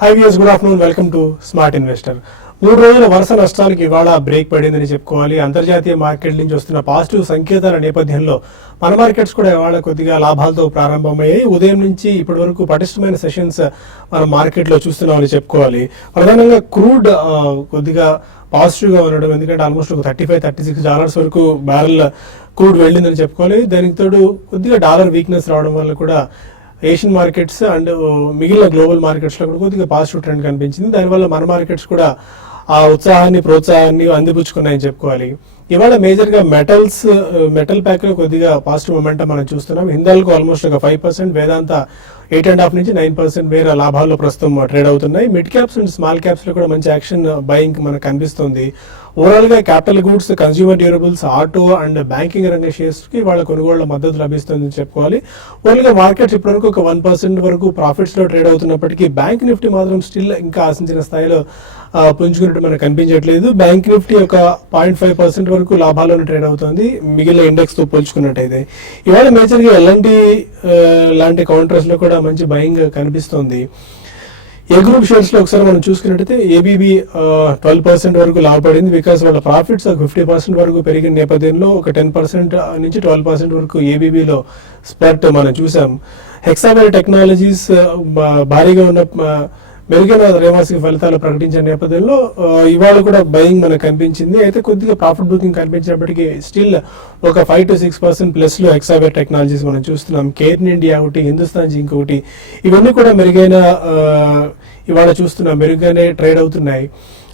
High viewers, good afternoon. Welcome to smart investor. 3 రోజుల వరుస నష్టాలకు ఇవాళ బ్రేక్ పడిందని చెప్పుకోవాలి. అంతర్జాతీయ మార్కెట్ నుంచి వస్తున్న పాజిటివ్ సంకేతాల నేపథ్యంలో మన మార్కెట్స్ కూడా ఇవాళ కొద్దిగా లాభాలతో ప్రారంభమయ్యాయి. ఉదయం నుంచి ఇప్పటి వరకు పటిష్టమైన సెషన్స్ మన మార్కెట్లో చూస్తున్నామని చెప్పుకోవాలి. ప్రధానంగా క్రూడ్ కొద్దిగా పాజిటివ్గా ఉండడం, ఎందుకంటే ఆల్మోస్ట్ ఒక $35-36 వరకు బ్యారెల్ క్రూడ్ వెళ్ళిందని చెప్పుకోవాలి. దానికి తోడు కొద్దిగా డాలర్ వీక్నెస్ రావడం వల్ల కూడా ఏషియన్ మార్కెట్స్ అండ్ మిగిలిన గ్లోబల్ మార్కెట్స్లో కూడా కొద్దిగా పాజిటివ్ ట్రెండ్ కనిపించింది. దానివల్ల మన మార్కెట్స్ కూడా ఆ ఉత్సాహాన్ని ప్రోత్సాహాన్ని అందిపుచ్చుకున్నాయని చెప్పుకోవాలి. ఇవాళ మేజర్గా మెటల్ ప్యాక్లో కొద్దిగా పాజిటివ్ మొమెంటం మనం చూస్తున్నాం. హిందాల్కు ఆల్మోస్ట్ ఒక 5%, వేదాంత 8.5 నుంచి 9% వేరే లాభాల్లో ప్రస్తుతం ట్రేడ్ అవుతున్నాయి. మిడ్ క్యాప్స్ అండ్ స్మాల్ క్యాప్స్లో కూడా మంచి యాక్షన్ బయింగ్ మనకు కనిపిస్తుంది. ఓవరాల్గా capital goods, consumer durables, auto and banking రంగ షేర్స్కి వాళ్ళ కొనుగోళ్ల మద్దతు లభిస్తుందని చెప్పుకోవాలి. ఓవరాల్గా మార్కెట్స్ ఇప్పటివరకు ఒక 1% వరకు ప్రాఫిట్స్లో ట్రేడ్ అవుతున్నప్పటికీ బ్యాంక్ నిఫ్టీ మాత్రం స్టిల్ ఇంకా ఆశించిన స్థాయిలో పుంజుకున్నట్టు మనకు కనిపించట్లేదు. బ్యాంక్ నిఫ్టీ ఒక 0.5% వరకు లాభాలను ట్రేడ్ అవుతుంది మిగిలిన ఇండెక్స్తో పోల్చుకున్నట్టయితే. ఇవాళ మేజర్గా ఎల్ఎన్టీ లాంటి కౌంటర్స్లో కూడా మంచి బయింగ్ కనిపిస్తుంది. ఏ గ్రూప్ షేర్స్ లో ఒకసారి మనం చూసుకున్నట్టయితే ఏబీబీ 12% వరకు లాభపడింది. బికాస్ వాళ్ళ ప్రాఫిట్స్ 50% వరకు పెరిగిన నేపథ్యంలో ఒక 10% నుంచి 12% వరకు ఏబీబీలో స్ప్రెడ్ మనం చూసాం. హెక్సావేర్ టెక్నాలజీస్ భారీగా ఉన్న మెరుగైన త్రైమాసిక ఫలితాలు ప్రకటించిన నేపథ్యంలో ఇవాళ కూడా బయింగ్ మనకు కనిపించింది. అయితే కొద్దిగా ప్రాఫిట్ బుకింగ్ కనిపించినప్పటికీ స్టిల్ ఒక 5-6% ప్లస్ లో హెక్సావేర్ టెక్నాలజీస్ మనం చూస్తున్నాం. కేర్న్ ఇండియా ఒకటి, హిందుస్థాన్ జింక్ ఒకటి, ఇవన్నీ కూడా మెరుగైన ఇవాళ చూస్తున్నాం మెరుగ్గానే ట్రేడ్ అవుతున్నాయి.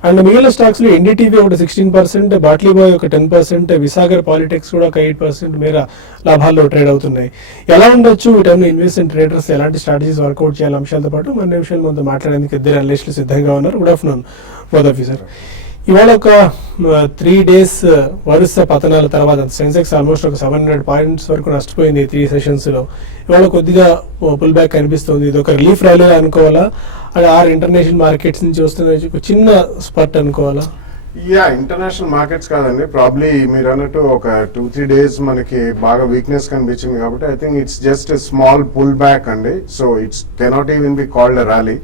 అండ్ మిగిలిన స్టాక్స్ లో ఎన్డీటీవీ ఒకటి 16%, బాట్లీ బాయ్ ఒక 10%, విసాగర్ పాలిటెక్స్ కూడా ఒక 8% మేర లాభాల్లో ట్రేడ్ అవుతున్నాయి. ఎలా ఉండొచ్చు వీటన్ని ఇన్వెస్ట్మెంట్ ట్రేడర్స్ ఎలాంటి స్ట్రాటజీస్ వర్కౌట్ చేయాలి అంశాలతో పాటు మన విషయాలు మనతో మాట్లాడేందుకు ఇద్దరు అనలిస్టులు సిద్ధంగా ఉన్నారు. Good afternoon both of you sir. ఇవాళ ఒక 3 డేస్ వరుస పతనాల తర్వాత సెన్సెక్స్ ఆల్మోస్ట్ ఒక 700 పాయింట్స్ వరకు నష్టపోయింది 3 సెషన్స్ లో. ఇవాళ కొద్దిగా పుల్ బ్యాక్ కనిపిస్తుంది. ఇది ఒక రిలీఫ్ ర్యాలీ అనుకోవాలా, అది ఇంటర్నేషనల్ మార్కెట్స్ నుంచి వస్తున్న చిన్న స్పర్ట్ అనుకోవాలా? ఇంటర్నేషనల్ మార్కెట్స్ కాదండి, ప్రాబ్లీ మీరు అన్నట్టు ఒక 2-3 డేస్ మనకి బాగా వీక్నెస్ కనిపించింది కాబట్టి I think it's just small pull back అండి. So it's cannot even be called a rally.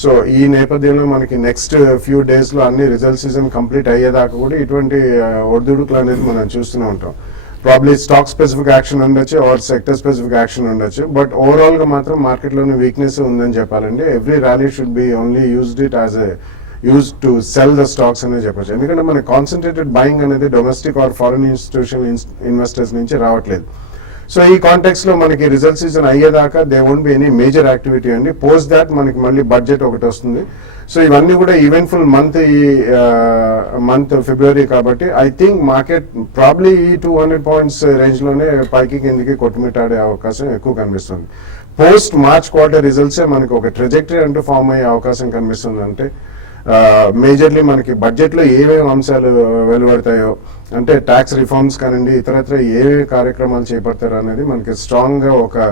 So ఈ నేపథ్యంలో మనకి నెక్స్ట్ ఫ్యూ డేస్ లో అన్ని రిజల్ట్ సీజన్ కంప్లీట్ అయ్యేదాకా కూడా ఇటువంటి ఒడిదుడుకులు అనేది మనం చూస్తూనే ఉంటాం. ప్రాబ్లీ స్టాక్ స్పెసిఫిక్ యాక్షన్ ఉండొచ్చు ఆర్ సెక్టర్ స్పెసిఫిక్ యాక్షన్ ఉండొచ్చు, బట్ ఓవరాల్ గా మాత్రం మార్కెట్ లోని వీక్నెస్ ఉందని చెప్పాలండి. Every rally should be only used it as a use to cell the stocks అనేది చెప్పచ్చు. ఎందుకంటే మన కాన్సన్ట్రేటెడ్ బయింగ్ అనేది domestic are foreign institutional investors నుంచి రావట్లేదు. సో ఈ కాంటెక్స్ లో మనకి రిజల్ట్ సీజన్ అయ్యేదాకా they won't be any major activity అండి. పోస్ట్ దాట్ మనకి మళ్ళీ బడ్జెట్ ఒకటి వస్తుంది. సో ఇవన్నీ కూడా ఈవెంట్ఫుల్ మంత్, ఈ మంత్ ఫిబ్రవరి కాబట్టి ఐ థింక్ మార్కెట్ ప్రాబ్లీ ఈ 200 పాయింట్స్ రేంజ్ లోనే పైకి కిందికి కొట్టుమిట్టాడే అవకాశం ఎక్కువ కనిపిస్తుంది. పోస్ట్ మార్చ్ క్వార్టర్ రిజల్ట్సే మనకి ఒక ట్రెజెక్టరీ అంటూ ఫామ్ అయ్యే అవకాశం కనిపిస్తుంది. అంటే మేజర్లీ మనకి బడ్జెట్ లో ఏమేమి అంశాలు వెలువడతాయో, అంటే ట్యాక్స్ రిఫార్మ్స్ కానివ్వండి, ఇతరత్ర ఏమేమి కార్యక్రమాలు చేపడతారో అనేది మనకి స్ట్రాంగ్ గా ఒక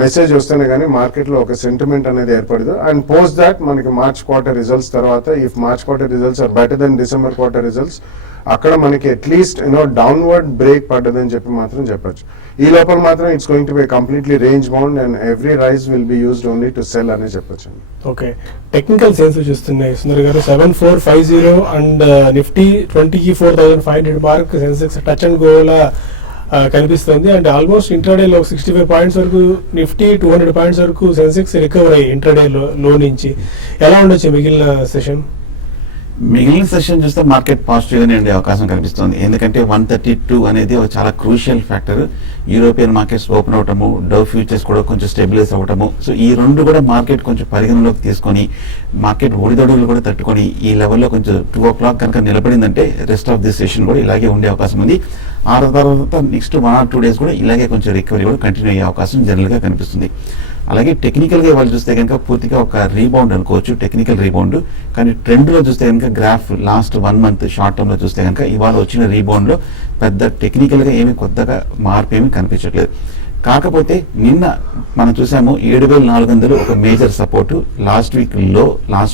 మెసేజ్ వస్తేనే కానీ మార్కెట్ లో ఒక సెంటిమెంట్ అనేది ఏర్పడదు. అండ్ పోస్ట్ దాట్ మనకి మార్చ్ క్వార్టర్ రిజల్ట్స్ తర్వాత if March quarter results are better than December quarter results, అక్కడ మనకి అట్లీస్ట్ డౌన్వర్డ్ బ్రేక్ పడ్డదని చెప్పి మాత్రం చెప్పచ్చు. ఈ లోపల మాత్రం it's going to be completely range bound and every rise will be used only to sell అనే చెప్పచ్చు. ఓకే, టెక్నికల్ సెన్స్ చూస్తున్నాయి సుందర్ గారు. 7450 and Nifty 24,500 mark, Sensex touch and గోలా కనిపిస్తుంది. అండ్ ఆల్మోస్ట్ ఇంట్రాడేలో 65 పాయింట్స్ వరకు నిఫ్టీ, 200 పాయింట్స్ వరకు సెన్సెక్స్ రికవర్ అయ్యి ఇంట్రాడే లో నుంచి. ఎలా ఉండొచ్చు మిగిలిన సెషన్? మిగిలిన సెషన్ చూస్తే మార్కెట్ పాజిటివ్ గానే ఉండే అవకాశం కనిపిస్తుంది. ఎందుకంటే 132 అనేది ఒక చాలా crucial factor. European markets open అవటము, డౌ ఫ్యూచర్స్ కూడా కొంచెం స్టెబిలైజ్ అవ్వటము, సో ఈ రెండు కూడా మార్కెట్ కొంచెం పరిగణలోకి తీసుకొని మార్కెట్ ఒడిదొడుగులు కూడా తట్టుకొని ఈ లెవెల్లో కొంచెం 2 o'clock కనుక నిలబడిందంటే రెస్ట్ ఆఫ్ దిస్ సెషన్ కూడా ఇలాగే ఉండే అవకాశం ఉంది. ఆ తర్వాత నెక్స్ట్ 1 or 2 days కూడా ఇలాగే కొంచెం రికవరీ కూడా కంటిన్యూ అయ్యే అవకాశం జనరల్ గా కనిపిస్తుంది. అలాగే టెక్నికల్ గా వాళ్ళు చూస్తే కనుక పూర్తిగా ఒక రీబౌండ్ అనుకోవచ్చు, టెక్నికల్ రీబౌండ్. కానీ ట్రెండ్ లో చూస్తే కనుక graph last 1 month short term లో చూస్తే కనుక ఇవాళ వచ్చిన రీబౌండ్ లో పెద్ద టెక్నికల్ గా ఏమి కొత్తగా మార్పు ఏమి కనిపించట్లేదు. కాకపోతే నిన్న మనం చూసాము 7,400 ఒక major support, last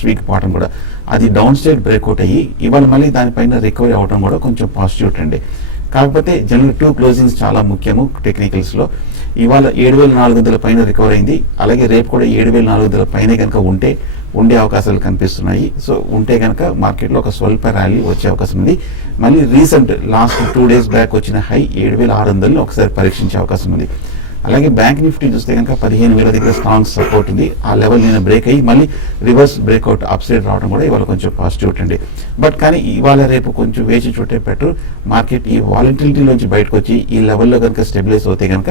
week bottom కూడా అది డౌన్ సైడ్ బ్రేక్అవుట్ అయ్యి ఇవాళ మళ్ళీ దానిపైన రికవరీ అవడం కూడా కొంచెం పాజిటివ్ ట్రెండ్. కాకపోతే జనరల్ 2 క్లోజింగ్స్ చాలా ముఖ్యము టెక్నికల్స్ లో. ఇవాళ 7,400 పైన రికవర్ అయింది. అలాగే రేపు కూడా 7,400 పైన కనుక ఉంటే ఉండే అవకాశాలు కనిపిస్తున్నాయి. సో ఉంటే కనుక మార్కెట్లో ఒక స్వల్ప ర్యాలీ వచ్చే అవకాశం ఉంది. మళ్ళీ రీసెంట్ లాస్ట్ 2 days బ్యాక్ వచ్చిన హై 7,600 ఒకసారి పరీక్షించే అవకాశం ఉంది. అలాగే బ్యాంక్ నిఫ్టీ చూస్తే కనుక 15,000 దగ్గర స్ట్రాంగ్ సపోర్ట్ ఉంది. ఆ లెవెల్ నేను బ్రేక్ అయ్యి మళ్ళీ రివర్స్ బ్రేక్అవుట్ అప్ సైడ్ రావడం కూడా ఇవాళ కొంచెం పాజిటివ్ అండి. బట్ కానీ ఇవాళ రేపు కొంచెం వేచి చూటే బెటర్. మార్కెట్ ఈ వాలటిలిటీ నుంచి బయటకు వచ్చి ఈ లెవెల్లో కనుక స్టెబిలైజ్ అవుతే కనుక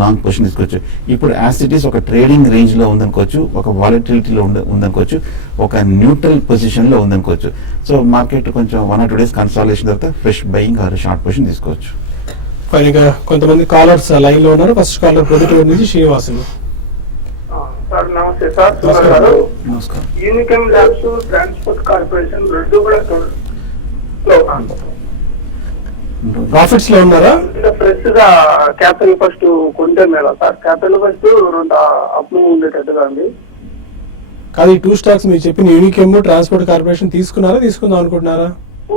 లాంగ్ పొజిషన్ తీసుకోవచ్చు. ఇప్పుడు యాసిటీస్ ఒక ట్రేడింగ్ రేంజ్ లో ఉందనుకోవచ్చు, ఒక వాలటిలిటీలో ఉందనుకోవచ్చు, ఒక న్యూట్రల్ పొజిషన్ లో ఉందనుకోవచ్చు. సో మార్కెట్ కొంచెం 1 or 2 days కన్సాలిడేషన్ తర్వాత fresh buying are short position తీసుకోవచ్చు. పైగా కొంతమంది కాలర్స్ లైన్ లో ఉన్నారు. ఫస్ట్ కాలర్ ప్రొద్దుటూరు నుంచి శ్రీనివాసులు. సార్ నమస్తే సార్. గారు నమస్కారం. యూనికమ్ ల్యాబ్స్, ట్రాన్స్పోర్ట్ కార్పొరేషన్ రెండు కూడా ప్రాఫిట్స్ లో ఉన్నారా? ఫ్రెష్ గా క్యాపిటల్ ఫస్ట్ కొంటే మేళ సార్. క్యాపిటల్ ఫస్ట్ రెండు అప్పు ఉండేటట్టుగా ఉంది. కాదు, ఈ 2 stocks మీరు చెప్పిన యూనికెమ్, ట్రాన్స్పోర్ట్ కార్పొరేషన్ తీసుకుందాం అనుకుంటున్నారా?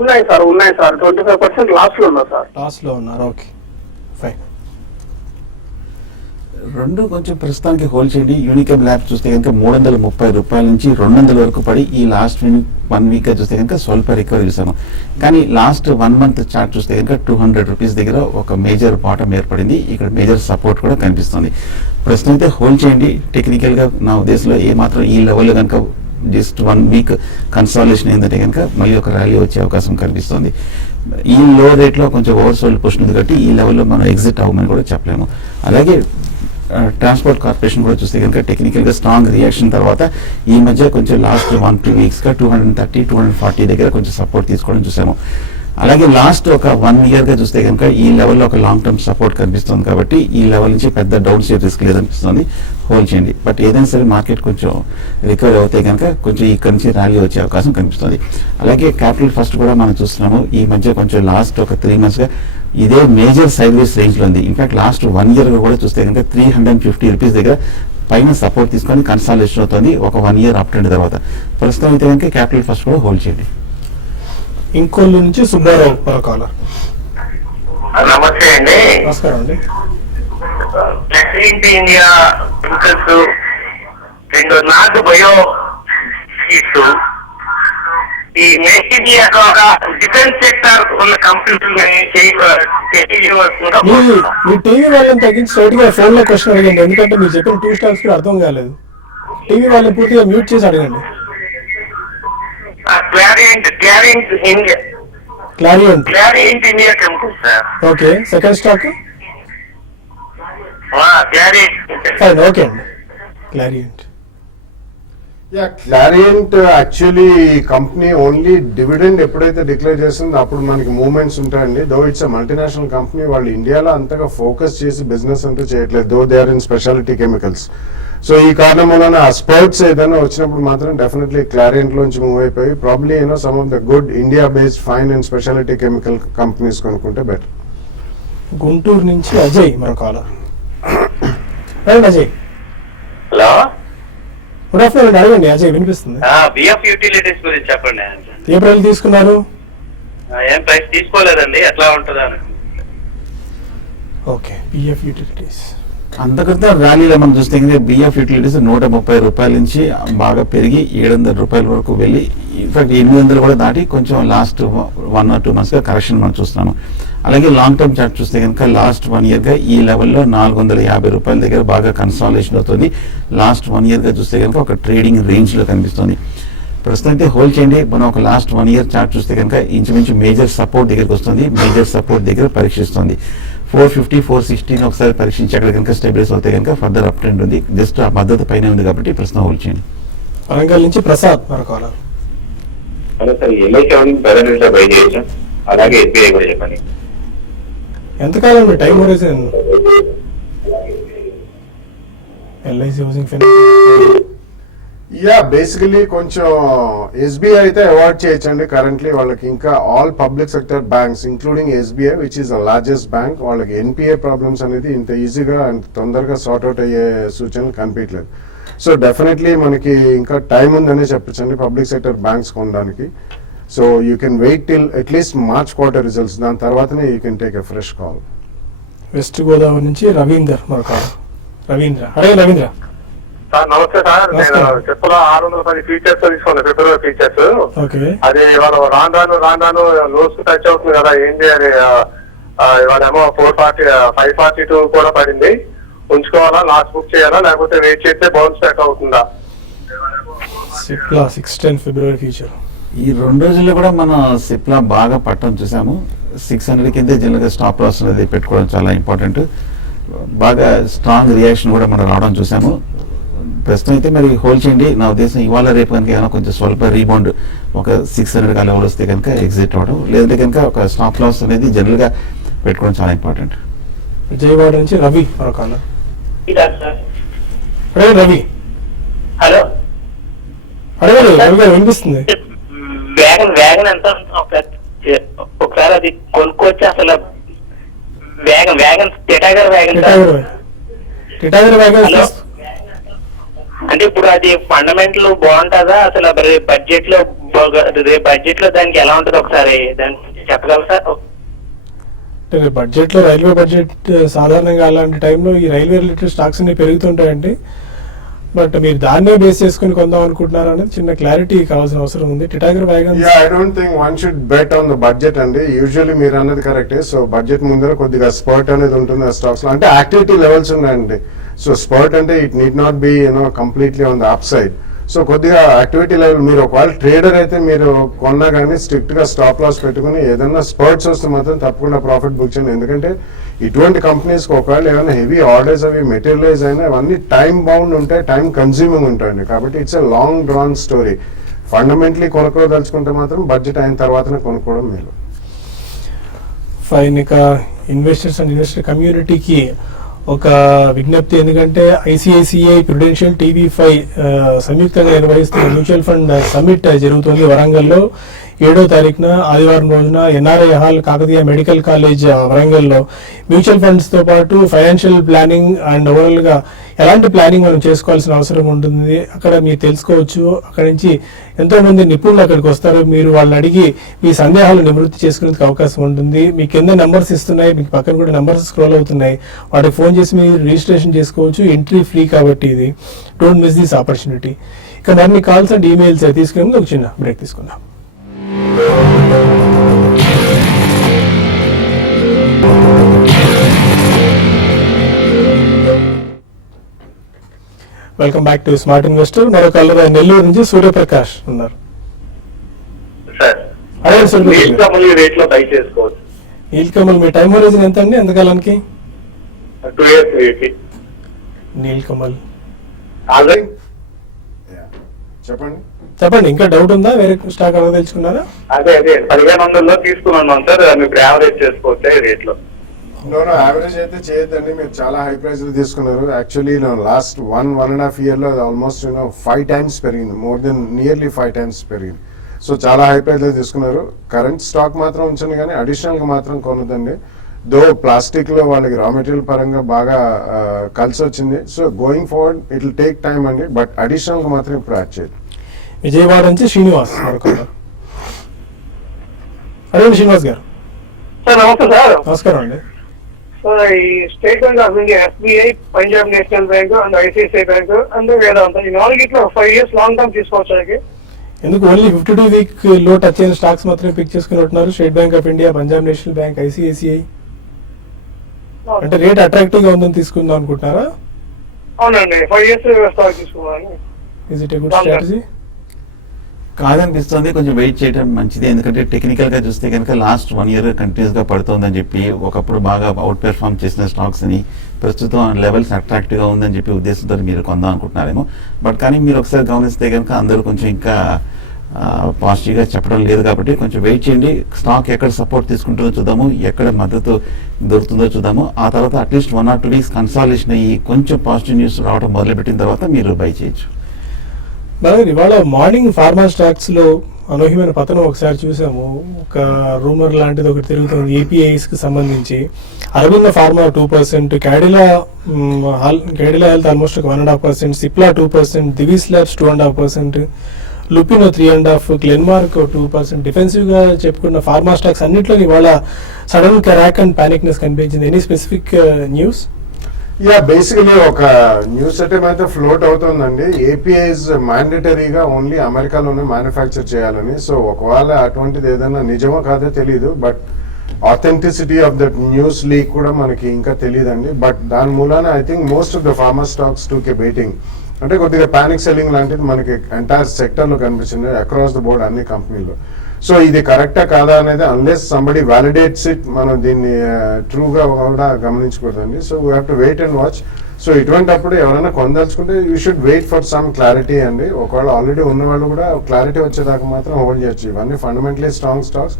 ఉన్నాయి సార్ 25% లాస్ లో ఉన్నా సార్. లాస్ లో ఉన్నారు. Okay fine. రెండు కొంచెం ప్రస్తుతానికి హోల్డ్ చేయండి. యూనికమ్ ల్యాబ్ చూస్తే కనుక 330 రూపాయల నుంచి 200 వరకు పడి ఈ లాస్ట్ 1 week గా చూస్తే కనుక స్వల్ప రికవరీ చూసాము. కానీ లాస్ట్ 1 month చార్ట్ చూస్తే కనుక 200 రూపీస్ దగ్గర ఒక మేజర్ బాటం ఏర్పడింది. ఇక్కడ మేజర్ సపోర్ట్ కూడా కనిపిస్తుంది. ప్రస్తుతం అయితే హోల్డ్ చేయండి. టెక్నికల్ గా నా ఉద్దేశంలో ఏమాత్రం ఈ లెవెల్లో కనుక జస్ట్ 1 week కన్సాలిడేషన్ ఏంటంటే కనుక మళ్ళీ ఒక ర్యాలీ వచ్చే అవకాశం కనిపిస్తుంది. ఈ లో రేట్ లో కొంచెం ఓవర్ సోల్డ్ పొజిషన్ ఉంది కాబట్టి ఈ లెవెల్లో మనం ఎగ్జిట్ అవ్వమని కూడా చెప్పలేము. అలాగే ట్రాన్స్పోర్ట్ కార్పొరేషన్ కూడా చూస్తే కనుక టెక్నికల్ గా స్ట్రాంగ్ రియాక్షన్ తర్వాత ఈ మధ్య కొంచెం లాస్ట్ 1-2 weeks గా 230-240 దగ్గర కొంచెం సపోర్ట్ తీసుకోవడం చూసాము. అలాగే లాస్ట్ ఒక 1 year గా చూస్తే కనుక ఈ లెవెల్లో ఒక లాంగ్ టర్మ్ సపోర్ట్ కనిపిస్తుంది కాబట్టి ఈ లెవెల్ నుంచి పెద్ద డౌన్ సైడ్ రిస్క్ లేదనిపిస్తుంది. హోల్డ్ చేయండి. బట్ ఏదైనా సరే మార్కెట్ కొంచెం రికవర్ అవుతే కనుక కొంచెం ఇక్కడ నుంచి ర్యాలీ వచ్చే అవకాశం కనిపిస్తుంది. అలాగే క్యాపిటల్ ఫస్ట్ కూడా మనం చూస్తున్నాము ఈ మధ్య కొంచెం లాస్ట్ ఒక 3 months గా ఇదే మేజర్ సైడ్ వేస్ రేంజ్ లో ఉంది. ఇన్ఫాక్ట్ లాస్ట్ 1 year గా కూడా చూస్తే కనుక 350 రూపీస్ దగ్గర పైన సపోర్ట్ తీసుకొని కన్సాలిడేషన్ అవుతుంది ఒక 1 year అప్ ట్రెండ్ తర్వాత. ప్రస్తుతం అయితే కనుక క్యాపిటల్ ఫస్ట్ కూడా హోల్డ్ చేయండి. ఇంకోళ్ళు నుంచి సుబ్బారావు మరో కాలర్. నమస్తే అండి. నమస్కారం అండి. ఇండియా రెండు నాటు బయో సీట్స్ ఈ మేక్ ఇండియా డిఫెన్స్ సెక్టర్ ఉన్న మీ టీవీ వాళ్ళని తగ్గించి స్ట్రైట్ గా ఫోన్ లో క్వశ్చన్ అడగండి. ఎందుకంటే మీరు చెప్పిన 2 stocks కూడా అర్థం కాలేదు. టీవీ వాళ్ళని పూర్తిగా మ్యూట్ చేసి అడగండి. Clariant India company sir. Okay, second stock fine. Okay అండి, Clariant. Clariant actually company only dividend ఎప్పుడైతే డిక్లేర్ చేస్తుందో అప్పుడు మనకి మూవ్మెంట్స్ ఉంటాయండి. Though it's multinational company. వాళ్ళు ఇండియాలో అంతగా ఫోకస్ చేసి బిజినెస్ అంటూ చేయట్లేదు. Though they are in speciality chemicals. So ఈ కారణం వలన ఆ స్పర్ట్స్ ఏదైనా వచ్చినప్పుడు మాత్రం డెఫినెట్లీ క్లారియంట్ లోంచి మూవ్ అయిపోయి probably some of the good India based fine and speciality chemical companies కొనుక్కుంటే బెటర్. గుంటూరు నుంచి అజయ్ మరో caller. Ajay hello, good afternoon. అడగండి అజయ్, వినిపిస్తుంది. బిఎఫ్ యూటిలిటీస్ గురించి చెప్పండి. ఏ ప్రైస్ తీసుకున్నారు? ఏం ప్రైస్ తీసుకోలేదండి, ఎట్లా ఉంటుందా? ఓకే, బిఎఫ్ యూటిలిటీస్ అంతకంటే ర్యాలీలో మనం చూస్తే బిఎఫ్ యూటిలిటీస్ 130 రూపాయల నుంచి బాగా పెరిగి 700 రూపాయల వరకు వెళ్ళి ఇన్ఫాక్ట్ 800 కూడా దాటి కొంచెం లాస్ట్ 1 or 2 months గా కరెక్షన్ మనం చూస్తున్నాము. అలాగే లాంగ్ టర్మ్ చార్ట్ చూస్తే కనుక లాస్ట్ 1 year గా ఈ లెవెల్లో 450 రూపాయల దగ్గర బాగా కన్సాలిడేషన్ అవుతుంది. లాస్ట్ 1 year గా చూస్తే కనుక ఒక ట్రేడింగ్ రేంజ్ లో కనిపిస్తుంది. ప్రస్తుతం అయితే హోల్డ్ చేయండి. మనం ఒక లాస్ట్ 1 year చార్ట్ చూస్తే కనుక ఇంచుమించు మేజర్ సపోర్ట్ దగ్గరకు వస్తుంది. మేజర్ సపోర్ట్ దగ్గర పరీక్షిస్తుంది. 450, 460 ఒకసారి పరీక్షించి అక్కడ కనుక స్టెబిలైజ్ అవుతే కనుక ఫర్దర్ అప్ ట్రెండ్ ఉంది. జస్ట్ ఆ మద్దతు పైన ఉంది కాబట్టి ప్రస్తుతం హోల్డ్ చేయండి. వరంగల్ నుంచి ప్రసాద్ మరో caller. Hello sir, LIC buy buy చేయొచ్చా? అలాగే ఎస్బీఐ కూడా చెప్పండి. ఎంతకాలం time horizon? LIC housing finance basically కొంచెం ఎస్బీఐ అయితే అవాయిడ్ చేయొచ్చండి. కరెంట్లీ వాళ్ళకి ఇంకా all public sector banks including SBI which is the largest bank, వాళ్ళకి ఎన్పిఏ ప్రాబ్లమ్స్ అనేది ఇంత ఈజీగా అంత తొందరగా సార్ట్అవుట్ అయ్యే సూచనలు కనిపించలేదు. సో డెఫినెట్లీ మనకి ఇంకా టైం ఉందనే చెప్పచ్చండి పబ్లిక్ సెక్టర్ బ్యాంక్స్ కొనడానికి. So you can wait till at least March quarter results, దాని తర్వాతనే you can take a fresh call. West Godavari నుంచి రవీందర్ మరో కాలర్. రవీంద్ర, అడే రవీంద్ర. సార్ నమస్తే సార్. నేను నమస్కారం. చెప్పులో 610 ఫీచర్స్ తీసుకున్నాను, ఫిబ్రవరి ఫీచర్స్. ఓకే. అది ఇవాళ రాను లోస్ టచ్ అవుతుంది కదా, ఏం చేయాలి? ఇవాళ ఏమో 542 కూడా పడింది. ఉంచుకోవాలా, లాస్ట్ బుక్ చేయాలా, లేకపోతే వెయిట్ చేస్తే బౌన్స్ బ్యాక్ అవుతుందా? సిప్లా 610 ఫిబ్రవరి ఫ్యూచర్. ఈ 2 రోజుల్లో కూడా మనం సిప్లా బాగా పట్టడం చూసాము. 600 కింద జనరల్గా స్టాప్ లాస్ అనేది పెట్టుకోవడం చాలా ఇంపార్టెంట్. బాగా స్ట్రాంగ్ రియాక్షన్ కూడా మనం రావడం చూసాము. ప్రస్తుతం అయితే మరి హోల్డ్ చేయండి. నా ఉద్దేశం ఇవాళ రేపు కనుక ఏమైనా కొంచెం స్వల్ప రీబౌండ్ ఒక 600 లెవెల్ వస్తే కనుక ఎగ్జిట్ అవ్వడం, లేదంటే కనుక ఒక స్టాప్ లాస్ అనేది జనరల్గా పెట్టుకోవడం చాలా ఇంపార్టెంట్. విజయవాడ నుంచి రవి మరొక కాలర్. అడగండి రవి. హలో, అడగండి రవి గారు, వినిపిస్తుంది. వేగన్ ఎంత ఒకసారి అది కొనుక్కోవచ్చు అసలు? Wagon Titagarh wagon Titagarh wagon hello, అంటే ఇప్పుడు అది ఫండమెంటల్ బాగుంటుందా అసలు? బడ్జెట్ లో దానికి ఎలా ఉంటుంది ఒకసారి దాని గురించి చెప్పగలరా సార్? బడ్జెట్ లో రైల్వే బడ్జెట్ సాధారణంగా అలాంటి టైంలో ఈ రైల్వే రిలేటెడ్ స్టాక్స్ అన్ని పెరుగుతుంటాయండి. బట్ మీరు దాన్నే బేస్ చేసుకుని కొందాం అనుకుంటున్నారు అనేది చిన్న క్లారిటీ కావాల్సిన అవసరం ఉంది. Titagarh wagon I don't think one should bet on the budget అండి. యూజువల్లీ మీరు అన్నది కరెక్టే. సో బడ్జెట్ ముందర కొద్దిగా స్పర్ట్ అనేది ఉంటుంది ఆ స్టాక్స్ లో, అంటే యాక్టివిటీ లెవెల్స్ ఉన్నాయండి. సో స్పర్ట్ అంటే it need not be completely on the up side. So కొద్దిగా యాక్టివిటీ లెవెల్, మీరు ఒకవేళ ట్రేడర్ అయితే మీరు కొన్నా కానీ స్ట్రిక్ట్ గా స్టాప్ లాస్ పెట్టుకుని ఏదైనా స్పర్ట్స్ వస్తే మాత్రం తప్పకుండా ప్రాఫిట్ బుక్ చేయండి. ఎందుకంటే ఇటువంటి కంపెనీస్ కి ఒకవేళ ఏమైనా హెవీ ఆర్డర్స్ అవి మెటీరియలైజ్ అయినా అవన్నీ టైం బౌండ్ ఉంటాయి, టైం కన్స్యూమింగ్ ఉంటాయండి. కాబట్టి it's a long drawn story. Fundamentally కొనుక్కోదలుచుకుంటే మాత్రం బడ్జెట్ అయిన తర్వాతనే కొనుక్కోవడం మేలు. ఫైన్. ఇక ఇన్వెస్టర్స్ అండ్ ఇన్వెస్టర్ కమ్యూనిటీకి ఒక విజ్ఞప్తి. ఎందుకంటే ఐసిఐసిఐ ప్రుడెన్షియల్ TV5 సంయుక్తంగా నిర్వహిస్తున్న మ్యూచువల్ ఫండ్ సమ్మిట్ జరుగుతుంది వరంగల్లో 7వ తారీఖున ఆదివారం రోజున NRI hall Kakatiya medical college వరంగల్లో. మ్యూచువల్ ఫండ్స్ తో పాటు ఫైనాన్షియల్ ప్లానింగ్ అండ్ ఓవరాల్ గా ఎలాంటి ప్లానింగ్ మనం చేసుకోవాల్సిన అవసరం ఉంటుంది అక్కడ మీరు తెలుసుకోవచ్చు. అక్కడ నుంచి ఎంతో మంది నిపుణులు అక్కడికి వస్తారు. మీరు వాళ్ళని అడిగి మీ సందేహాలు నివృత్తి చేసుకునేందుకు అవకాశం ఉంటుంది. మీ కింద నెంబర్స్ ఇస్తున్నాయి, మీకు పక్కన కూడా నెంబర్స్ స్క్రోల్ అవుతున్నాయి. వాటికి ఫోన్ చేసి మీరు రిజిస్ట్రేషన్ చేసుకోవచ్చు. ఎంట్రీ ఫ్రీ కాబట్టి ఇది డోంట్ మిస్ దిస్ ఆపర్చునిటీ. ఇక మరిన్ని కాల్స్ అండ్ ఈమెయిల్స్ తీసుకునే ముందు ఒక చిన్న బ్రేక్ తీసుకుందాం. Welcome back to smart investor. మరో కలర్ నెల్లూరు నుంచి సూర్యప్రకాష్ ఉన్నారు. సార్ అదే సూర్యప్రకాష్ కమల్ రేట్ లో బై చేసుకోవచ్చు. నీల్కమల్ మీ టైం హోరిజన్ ఎంత అండి? ఎంతకాలానికి? 2 years. నీల్కమల్ ఆల్రెడీ చెప్పండి. చెప్పండి. ఇంకా డౌట్ ఉందా? వేరే స్టాక్ అలా తెలుసుకున్నారా? అదే 1500 తీసుకున్నాను సార్. మీరు యావరేజ్ చేసుకోవచ్చు రేట్ లో. యావరేజ్ అయితే చేయొద్దండి. మీరు చాలా హై ప్రైస్ లో తీసుకున్నారు. యాక్చువల్లీ లాస్ట్ 1.5 year లో ఆల్మోస్ట్ 5 times పెరిగింది. మోర్ దెన్ నియర్లీ 5 times పెరిగింది. సో చాలా హై ప్రైస్ లో తీసుకున్నారు. కరెంట్ స్టాక్ మాత్రం ఉంచండి, కానీ అడిషనల్ గా మాత్రం కొనదండి. దో ప్లాస్టిక్ లో వాళ్ళకి రా మెటీరియల్ పరంగా బాగా కలిసి వచ్చింది. So going forward it will take time అండి, బట్ అడిషనల్ గా మాత్రం ఇప్పుడు యాడ్ చేయాలి. విజయవాడ నుంచి శ్రీనివాస్ మరొక అదే శ్రీనివాస్ గారు. సార్ నమస్తే సార్. నమస్కారం అండి. సార్ ఈ State Bank of India, SBI, Punjab National Bank and ICICI Bank and Vedanta, ఈ నాలుగిట్లో 5 years లాంగ్ టర్మ్ తీసుకోవచ్చు. ఎందుకు ఓన్లీ 52 వీక్ లో టచ్ అయిన స్టాక్స్ మాత్రమే పిక్ చేసుకున్నట్టున్నారు? State Bank of India, Punjab National Bank, ICICI అంటే రేట్ అట్రాక్టివ్ గా ఉందని తీసుకుందాం అనుకుంటున్నారా? అవునండి, 5 years స్టాక్ తీసుకున్నాను. Is it a good strategy? కాదనిపిస్తుంది. కొంచెం వెయిట్ చేయడం మంచిది. ఎందుకంటే టెక్నికల్ గా చూస్తే కనుక లాస్ట్ 1 year కంటిన్యూస్ గా పడుతుందని చెప్పి ఒకప్పుడు బాగా అవుట్ పెర్ఫార్మ్ చేసిన స్టాక్స్ ని ప్రస్తుతం లెవెల్స్ అట్రాక్టివ్ గా ఉందని చెప్పి ఉద్దేశంతో మీరు కొందాం అనుకుంటున్నారేమో. బట్ కానీ మీరు ఒకసారి గమనిస్తే కనుక అందరూ కొంచెం ఇంకా పాజిటివ్ గా చెప్పడం లేదు. కాబట్టి కొంచెం వెయిట్ చేయండి. స్టాక్ ఎక్కడ సపోర్ట్ తీసుకుంటుందో చూద్దాము, ఎక్కడ మద్దతు దొరుకుతుందో చూద్దాము. ఆ తర్వాత అట్లీస్ట్ 1 or 2 weeks కన్సాలిడేషన్ అయ్యి కొంచెం పాజిటివ్ న్యూస్ రావడం మొదలుపెట్టిన తర్వాత మీరు బై చేయొచ్చు. మరి ఇవాళ మార్నింగ్ ఫార్మా స్టాక్స్ లో అనూహ్యమైన పతనం ఒకసారి చూసాము. ఒక రూమర్ లాంటిది ఒకటి తిరుగుతుంది APIs కి సంబంధించి. Aurobindo pharma 2%, Cadila health almost 1.5%, Cipla 2%, Divi's labs 2.5%, లుపినో 3.5%, గ్లెన్మార్క్ 2%. డిఫెన్సివ్ గా చెప్పుకున్న ఫార్మా స్టాక్స్ అన్నింటిలో ఇవాళ సడన్ క్రాక్ అండ్ పానిక్నెస్ కనిపించింది. Any specific news? Yeah basically ఒక న్యూస్ ఐటమ్ అయితే ఫ్లోట్ అవుతుందండి. ఏపీఐస్ మ్యాండేటరీగా ఓన్లీ అమెరికాలోనే మ్యానుఫ్యాక్చర్ చేయాలని. సో ఒకవేళ అటువంటిది ఏదైనా నిజమో కాదో తెలియదు, but authenticity of that news leak కూడా మనకి ఇంకా తెలియదండి. బట్ దాని మూలాన I think most of the pharma stocks to కే బెయిటింగ్, అంటే కొద్దిగా పానిక్ సెల్లింగ్ లాంటిది మనకి ఎంటైర్ సెక్టర్లో కనిపించింది అక్రాస్ ద బోర్డ్ అన్ని కంపెనీల్లో. సో ఇది కరెక్టా కాదా అనేది అన్లెస్ సంబడి వ్యాలిడేట్స్ ఇట్ మనం దీన్ని ట్రూగా కూడా గమనించకూడదండి. So we have to wait and watch. So ఇటువంటిప్పుడు ఎవరైనా కొనదలుచుకుంటే you should wait for some clarity అండి. ఒకవేళ ఆల్రెడీ ఉన్న వాళ్ళు కూడా క్లారిటీ వచ్చేదాకా మాత్రం హోల్డ్ చేయొచ్చు. ఇవన్నీ ఫండమెంటలీ స్ట్రాంగ్ స్టాక్స్.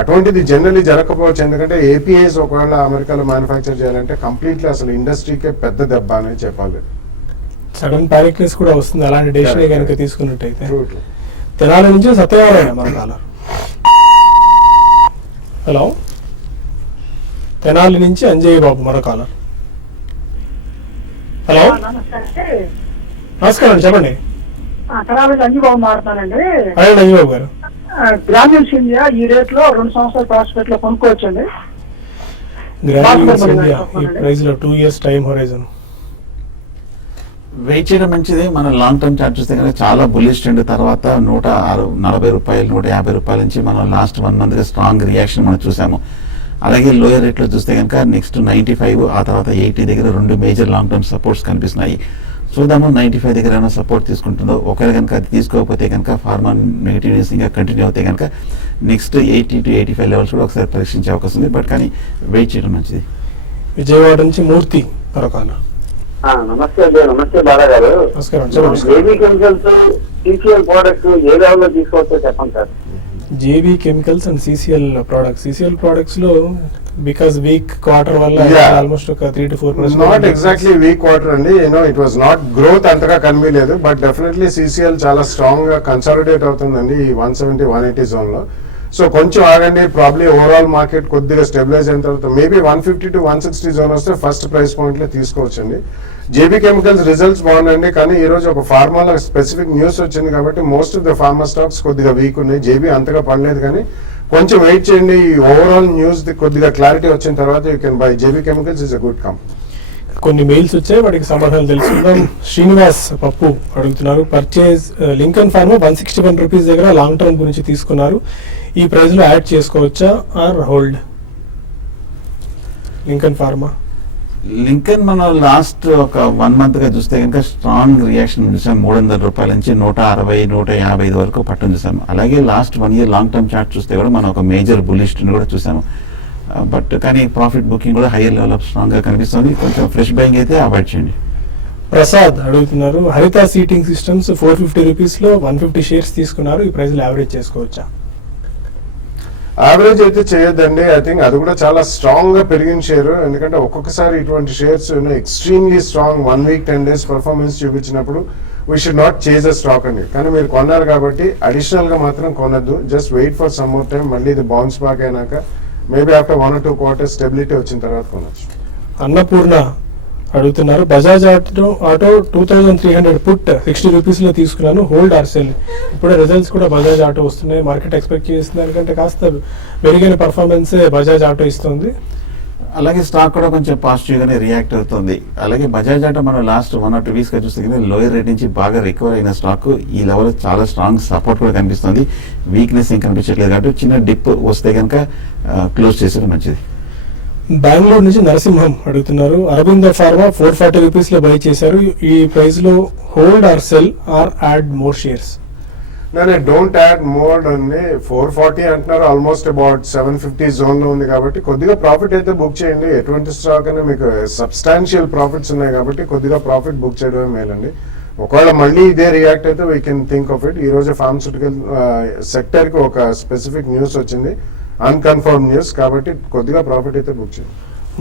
అటువంటిది జనరలీ జరగకపోవచ్చు, ఎందుకంటే ఏపీఐస్ ఒకవేళ అమెరికాలో మ్యానుఫ్యాక్చర్ చేయాలంటే కంప్లీట్లీ అసలు ఇండస్ట్రీకే పెద్ద దెబ్బ అనేది చెప్పాలి. సడన్ పానిక్నెస్ కూడా వస్తుంది అలాంటి డెసిషన్ కనుక తీసుకున్నట్టయితే. True, true. తెనాలి నుంచి సత్యనారాయణ మన కాలర్. హలో, తెనాలి నుంచి అంజయ్ బాబు మరో కాలర్. హలో, నమస్కారం అండి, చెప్పండి. తెనాలి అంజీబాబు మారుతానండి. అదే అంజయ్ బాబు గారు. గ్రామీణ ఇండియా ఈ రేట్ లో 2 సంవత్సరాల ప్రాస్పెక్ట్ లో కొనుక్కోవచ్చండి. గ్రామీణ ఇండియా ఈ ప్రైస్ లో 2 years టైం హొరైజన్. వెయిట్ చేయడం మంచిదే. మన లాంగ్ టర్మ్ చార్ట్ చూస్తే కనుక చాలా బుల్లిష్ ట్రెండ్ తర్వాత 140 రూపాయలు 150 రూపాయల నుంచి మనం లాస్ట్ 1 month గా స్ట్రాంగ్ రియాక్షన్ మనం చూసాము. అలాగే లోయర్ రేట్లో చూస్తే కనుక నెక్స్ట్ 95 ఆ తర్వాత 80 దగ్గర 2 మేజర్ లాంగ్ టర్మ్ సపోర్ట్స్ కనిపిస్తున్నాయి. చూద్దాము 95 దగ్గర ఏమైనా సపోర్ట్ తీసుకుంటుందో. ఒకవేళ కనుక అది తీసుకోకపోతే కనుక ఫార్మా నెగిటివ్ న్యూస్ ఇంకా కంటిన్యూ అవుతే కనుక నెక్స్ట్ 80 to 85 లెవెల్స్ కూడా ఒకసారి పరీక్షించే అవకాశం ఉంది. బట్ కానీ వెయిట్ చేయడం మంచిది. విజయవాడ నుంచి మూర్తి మరో కాలర్. నమస్తే అండి. నమస్తే బాలా గారు. నమస్కారం, చెప్పండి. జేబీ కెమికల్స్ సిసిఎల్ ప్రోడక్ట్స్ ఏ లెవెల్లో తీసుకోవచ్చో చెప్పండి sir. JB chemicals and CCL products లో బికాస్ వీక్ క్వార్టర్ వల్ల Yeah. ఆల్మోస్ట్ ఒక 3 to 4%. Not exactly week quarter అండి. ఇట్ వాస్ నాట్ గ్రోత్ అంతగా కనిపించలేదు, బట్ డెఫినెట్లీ సిసిఎల్ చాలా స్ట్రాంగ్ గా కన్సాలిడేట్ అవుతుందండి ఈ 170, 180 జోన్ లో. సో కొంచెం ఆగండి, ప్రాబ్లీ ఓవరాల్ మార్కెట్ కొద్దిగా స్టెబిలైజ్ అయిన తర్వాత మేబీ 150 to 160 జోన్ వస్తే ఫస్ట్ ప్రైస్ పాయింట్ లో తీసుకోవచ్చండి. జేబీ కెమికల్స్ రిజల్ట్స్ బాగున్నాయండి, కానీ ఈ రోజు ఒక ఫార్మాలో స్పెసిఫిక్ న్యూస్ వచ్చింది కాబట్టి most of the pharma stocks కొద్దిగా వీక్ ఉన్నాయి. జేబీ అంతగా పడలేదు, కానీ కొంచెం వెయిట్ చేయండి. ఓవరాల్ న్యూస్ కొద్దిగా క్లారిటీ వచ్చిన తర్వాత you can buy. JB chemicals is a good company. కొన్ని మెయిల్స్ వచ్చాయి, వాటికి సమాధానం తెలుసుకుందాం. శ్రీనివాస్ పప్పు అడుగుతున్నారు, పర్చేజ్ లింకన్ ఫార్మా 161 రూపీస్ దగ్గర లాంగ్ టర్మ్ గురించి తీసుకున్నారు, ఈ ప్రైస్ లో యాడ్ చేసుకోవచ్చా ఆర్ హోల్డ్? లింకన్ ఫార్మా మనం లాస్ట్ ఒక 1 month గా చూస్తే కనుక స్ట్రాంగ్ రియాక్షన్ చూసాం. 300 రూపాయల నుంచి 160, 155 వరకు పట్టం చూసాము. అలాగే last 1 year long term chart చూస్తే కూడా మనం ఒక మేజర్ బుల్లిష్ కూడా చూసాము. బట్ కానీ ప్రాఫిట్ బుకింగ్ కూడా హైయర్ లెవెల్ ఆఫ్ స్ట్రాంగ్ గా కనిపిస్తుంది. కొంచెం ఫ్రెష్ బయింగ్ అయితే అవాయిడ్ చేయండి. ప్రసాద్ అడుగుతున్నారు, హరిత సీటింగ్ సిస్టమ్స్ 450 రూపీస్ లో 150 షేర్స్ తీసుకున్నారు, ఈ ప్రైస్ లో యావరేజ్ చేసుకోవచ్చా? యావరేజ్ అయితే చేయొద్దండి. ఐ థింక్ అది కూడా చాలా స్ట్రాంగ్ గా పెరిగిన షేర్, ఎందుకంటే ఒక్కొక్కసారి ఇటువంటి shares extremely strong 1 week 10 days performance చూపించినప్పుడు we should not chase a stock అండి. కానీ మీరు కొన్నారు కాబట్టి అడిషనల్ గా మాత్రం కొనద్దు. Just wait for some more time. మళ్ళీ ఇది బౌన్స్ బ్యాక్ అయినాక maybe after 1 or 2 quarters stability వచ్చిన తర్వాత కొనొచ్చు. అన్నపూర్ణ అడుగుతున్నారు, బజాజ్ ఆటో 2300 పుట్ 60 రూపీస్ లో తీసుకున్నాను, హోల్డ్ ఆర్ సెల్? ఇప్పుడే రిజల్ట్స్ కూడా బజాజ్ ఆటో వస్తున్నాయి, మార్కెట్ ఎక్స్పెక్ట్ చేసిన దానికంటే కాస్త మెరుగైన పర్ఫార్మెన్స్ బజాజ్ ఆటో ఇస్తుంది. అలాగే స్టాక్ కూడా కొంచెం పాజిటివ్ గానే రియాక్ట్ అవుతుంది. అలాగే బజాజ్ ఆటో మనం లాస్ట్ 1 or 2 weeks గా చూస్తే లోయర్ రేట్ నుంచి బాగా రికవర్ అయిన స్టాక్ ఈ లెవెల్ చాలా స్ట్రాంగ్ సపోర్ట్ కూడా కనిపిస్తుంది. వీక్నెస్ ఏం కనిపించట్లేదు కాబట్టి చిన్న డిప్ వస్తే కనుక క్లోజ్ చేసేది మంచిది. బెంగళూరు నుంచి నరసింహం అడుగుతున్నారు, అరవింద ఫార్మా 440 రూపీస్ లో బై చేశారు, ఈ ప్రైస్ లో hold or sell or add more shares? నేను డోంట్ యాడ్ మోర్ అండి. 440 అంటున్నారు, ఆల్మోస్ట్ అబౌట్ 750 జోన్ లో ఉంది కాబట్టి కొద్దిగా ప్రాఫిట్ అయితే బుక్ చేయండి. ఎటువంటి స్టాక్ అయినా మీకు సబ్స్టాన్షియల్ ప్రాఫిట్స్ ఉన్నాయి కాబట్టి కొద్దిగా ప్రాఫిట్ బుక్ చేయడమే మేలండి. ఒకవేళ మళ్ళీ ఇదే రియాక్ట్ అయితే we can think of it. ఈ రోజు ఫార్మస్యూటికల్ సెక్టర్ కి ఒక స్పెసిఫిక్ న్యూస్ వచ్చింది, అన్కన్ఫర్మ్ న్యూస్, కాబట్టి కొద్దిగా ప్రాఫిట్ అయితే బుక్ చేయండి.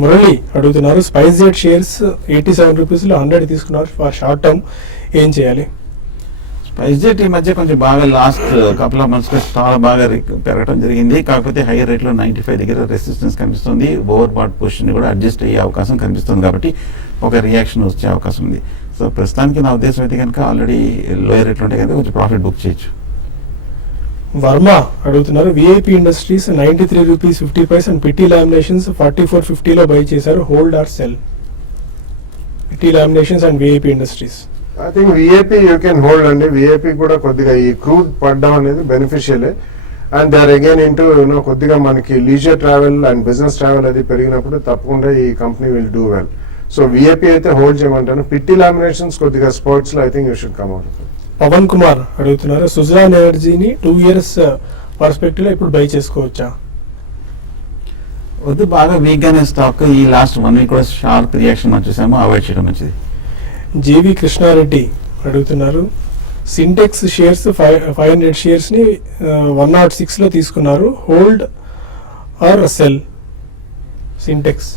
మురళి అడుగుతున్నారు, స్పైస్ జెట్ షేర్స్ 87 రూపీస్ లో 100 తీసుకున్నారు ఫర్ షార్ట్ టర్మ్, ఏం చేయాలి? స్పైస్ జెట్ ఈ మధ్య కొంచెం బాగా లాస్ట్ కపుల్ ఆఫ్ మంత్స్ చాలా బాగా పెరగడం జరిగింది. కాకపోతే హైయర్ రేట్ లో 95 దగ్గర రెసిస్టెన్స్ కనిపిస్తుంది. ఓవర్ బాట్ పొజిషన్ కూడా అడ్జస్ట్ అయ్యే అవకాశం కనిపిస్తుంది కాబట్టి ఒక రియాక్షన్ వచ్చే అవకాశం ఉంది. సో ప్రస్తుతానికి నా ఉద్దేశం అయితే కనుక ఆల్రెడీ లోయర్ రేట్లో ఉంటే కనుక కొంచెం ప్రాఫిట్ బుక్ చేయొచ్చు. వర్మ అడుగుతున్నారు, VIP Industries 93 rupees 50 paise and Pitti Laminations 4450 లో బై చేశారు, hold or sell? Pitti Laminations and VIP Industries. I think VIP you can hold అండి. విఐపి కూడా కొద్దిగా ఈ క్రూడ్ పడడం అనేది బెనిఫిషియలే. And they are again into కొద్దిగా మనకి leisure travel and business travel అది పెరిగినప్పుడు తప్పకుండా ఈ company will do well. So VIP అయితే హోల్డ్ చేయమంటాను. పిటి లామినేషన్స్ కొద్దిగా స్పోర్ట్స్ లో I think you should come out. Pavan Kumar అడుగుతున్నారు, సుజలాన్ ఎనర్జీని 2 years పర్స్పెక్టివ్ లో ఇప్పుడు బై చేసుకోవచ్చా? వద్దు, బాగా వీక్ గానే స్టాక్. ఈ లాస్ట్ 1 week కూడా షార్ప్ రియాక్షన్ మనం చూసాము, అవాయిడ్ చేయడం మంచిది. జేవి కృష్ణారెడ్డి అడుగుతున్నారు, సింటెక్స్ షేర్స్ 500 shares ని 106 లో తీసుకున్నారు, hold or cell? Sintex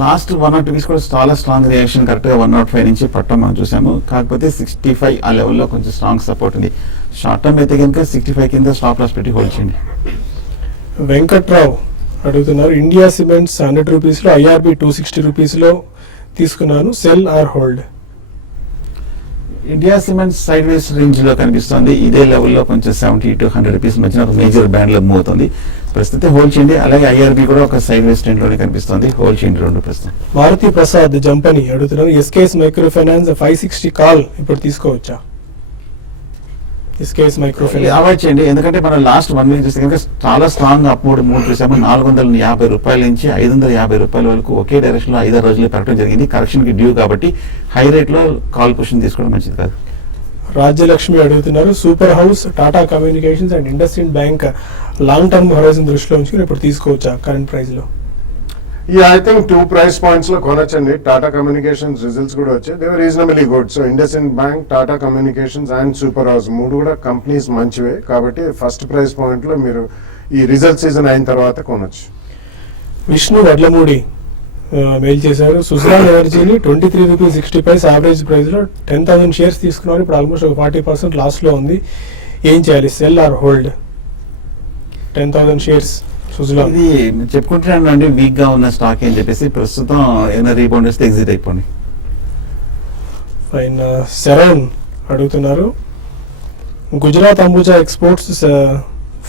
last 1 or 2 weeks కూడా చాలా స్ట్రాంగ్ రియాక్షన్, కరెక్ట్ గా 105 నుంచి పట్టడం మనం చూసాము. కాకపోతే 65 ఆ లెవెల్లో కొంచెం స్ట్రాంగ్ సపోర్ట్ ఉంది. షార్ట్ టర్మ్ అయితే కనుక 65 కింద స్టాప్ లాస్ పెట్టి హోల్డ్ చేయండి. వెంకట్రావు అడుగుతున్నారు, ఇండియా సిమెంట్స్ 100 rupees లో, ఐఆర్బి 260 rupees లో తీసుకున్నాను, sell or hold? India cements sideways range లో కనిపిస్తుంది. ఇదే లెవెల్లో కొంచెం 70 to 100 rupees మధ్యన ఒక మేజర్ బ్యాండ్ లో మూవ్ అవుతుంది. ప్రస్తుతం హోల్డ్ చేయండి. అలాగే ఐఆర్బి కూడా ఒక సైడ్ వేస్ ట్రెండ్ లోనే కనిపిస్తుంది, హోల్డ్ చేయండి రెండు ప్రస్తుతం. మారుతి ప్రసాద్ జంపని అడుగుతున్నారు, ఎస్కేఎస్ మైక్రో ఫైనాన్స్ 560 కాల్ ఇప్పుడు తీసుకోవచ్చా? ఎస్కేఎస్ మైక్రో ఫైనాన్స్ అవాయిడ్ చేయండి, ఎందుకంటే మనం లాస్ట్ 1 week చూస్తే కనుక చాలా స్ట్రాంగ్ అప్మూడ్ మూవ్ చూసాము. 450 రూపాయల నుంచి 550 రూపాయల వరకు ఒకే డైరెక్షన్ లో 5 రోజులు పెరగడం జరిగింది. కరెక్షన్ కి డ్యూ కాబట్టి హై రేట్ లో కాల్ పొజిషన్ తీసుకోవడం మంచిది కాదు. రాజ్యలక్ష్మి అడుగుతున్నారు, super house, Tata communications and IndusInd bank long term horizon దృష్టిలో ఉంచుకుని ఇప్పుడు తీసుకోవచ్చా కరెంట్ ప్రైస్ లో? ఐ థింక్ 2 price points లో కొనొచ్చండి. టాటా కమ్యూనికేషన్స్ రిజల్ట్స్ కూడా వచ్చాయి, they were reasonably good. So IndusInd bank, Tata communications and super house 3 కూడా కంపెనీస్ మంచివే. కాబట్టి ఫస్ట్ ప్రైస్ పాయింట్ లో మీరు ఈ రిజల్ట్ సీజన్ అయిన తర్వాత కొనొచ్చు. విష్ణు వడ్లమూడి మెయిల్ చేశారు, సుజలాన్ ఎనర్జీని 23.60 rupees యావరేజ్ ప్రైస్ లో 10,000 shares తీసుకున్నారు, ఇప్పుడు ఆల్మోస్ట్ ఒక 40% లాస్ లో ఉంది, ఏం చేయాలి, sell or hold? 10,000 shares Suzlon. ఇది చెప్పుకుంటున్నానండి, వీక్ గా ఉన్న స్టాక్ అని చెప్పేసి ప్రస్తుతం ఏమైనా రీబౌండ్ వస్తే ఎగ్జిట్ అయిపోండి. ఫైన్. శరణ్ అడుగుతున్నారు, గుజరాత్ అంబుజా ఎక్స్పోర్ట్స్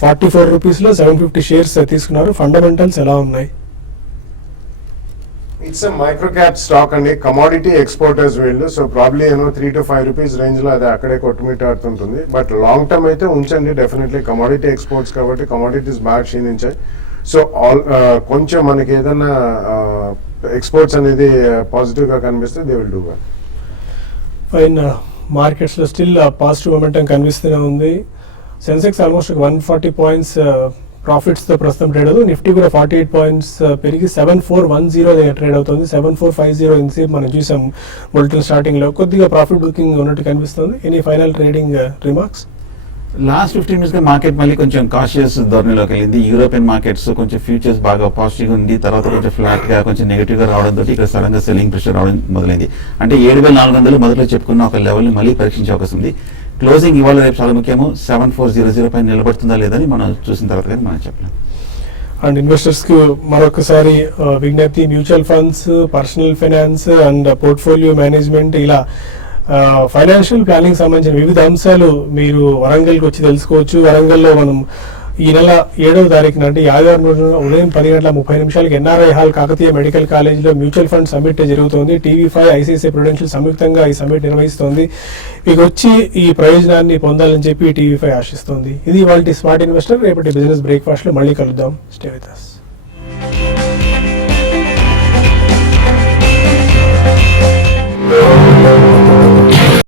44 rupees లో 750 shares తీసుకున్నారు, ఫండమెంటల్స్ ఎలా ఉన్నాయి? ఇట్స్ మైక్రో క్యాప్ స్టాక్ అండి, కమోడిటీ ఎక్స్పోర్టర్స్ వీళ్ళు. So probably 3 to 5 rupees range లో అది అక్కడే కొట్టుమిట్టాడుతుంటుంది. బట్ లాంగ్ టర్మ్ అయితే ఉంచండి డెఫినెట్లీ. కమోడిటీ ఎక్స్పోర్ట్స్ కాబట్టి కమోడిటీస్ బాగా క్షీణించాయి. సో కొంచెం మనకి ఏదైనా ఎక్స్పోర్ట్స్ అనేది పాజిటివ్ గా కనిపిస్తే they will do well. Fine. Markets లో స్టిల్ పాజిటివ్ మొమెంటం కనిపిస్తూనే ఉంది. సెన్సెక్స్ ఆల్మోస్ట్ 140 points ప్రాఫిట్స్ తో ప్రస్తుతం ట్రేడ్ అవుతుంది. నిఫ్టీ కూడా 48 points పెరిగి 7410 దగ్గర ట్రేడ్ అవుతుంది. 7450 ఇంతసేపు మనం చూసాం బులెటిన్ స్టార్టింగ్ లో. కొద్దిగా ప్రాఫిట్ బుకింగ్ ఉన్నట్టు కనిపిస్తుంది. Any final trading remarks? Last 15 minutes గా మార్కెట్ మళ్ళీ కొంచెం కాషియస్ ధోరణిలోకి వెళ్ళింది. యూరోపియన్ మార్కెట్స్ కొంచెం ఫ్యూచర్స్ బాగా పాజిటివ్ ఉంది, తర్వాత కొంచెం ఫ్లాట్ గా కొంచెం నెగిటివ్ గా రావడంతో ఇక్కడ సడన్ గా సెల్లింగ్ ప్రెషర్ రావడం మొదలైంది. అంటే 7400 మొదట్లో చెప్పుకున్న ఒక లెవెల్ ని మళ్ళీ పరీక్షించే అవకాశం ఉంది. క్లోజింగ్ ఇవాళ రేపు చాలా ముఖ్యము. 7400 పైన నిలబడుతుందా లేదని మనం చూసిన తర్వాత కానీ మనం చెప్పలేం. అండ్ ఇన్వెస్టర్స్ కి మరొకసారి విజ్ఞప్తి, mutual funds, personal finance and portfolio management, ఇలా ఫైనాన్షియల్ ప్లానింగ్ సంబంధించిన వివిధ అంశాలు మీరు వరంగల్కి వచ్చి తెలుసుకోవచ్చు. వరంగల్లో మనం ఈ నెల 7వ తారీఖున అంటే ఆదివారం రోజున ఉదయం 10:30 ఎన్ఆర్ఐ హాల్ కాకతీయ మెడికల్ కాలేజ్లో మ్యూచువల్ ఫండ్ సమ్మిట్ జరుగుతోంది. టీవీ5, ఐసిఐసిఐ ప్రుడెన్షియల్ సంయుక్తంగా ఈ సమ్మిట్ నిర్వహిస్తోంది. మీకు వచ్చి ఈ ప్రయోజనాన్ని పొందాలని చెప్పి టీవీ5 ఆశిస్తోంది. ఇది ఇవాల్టి స్మార్ట్ ఇన్వెస్టర్. రేపటి బిజినెస్ బ్రేక్ఫాస్ట్ లో మళ్ళీ కలుద్దాం. Stay with us.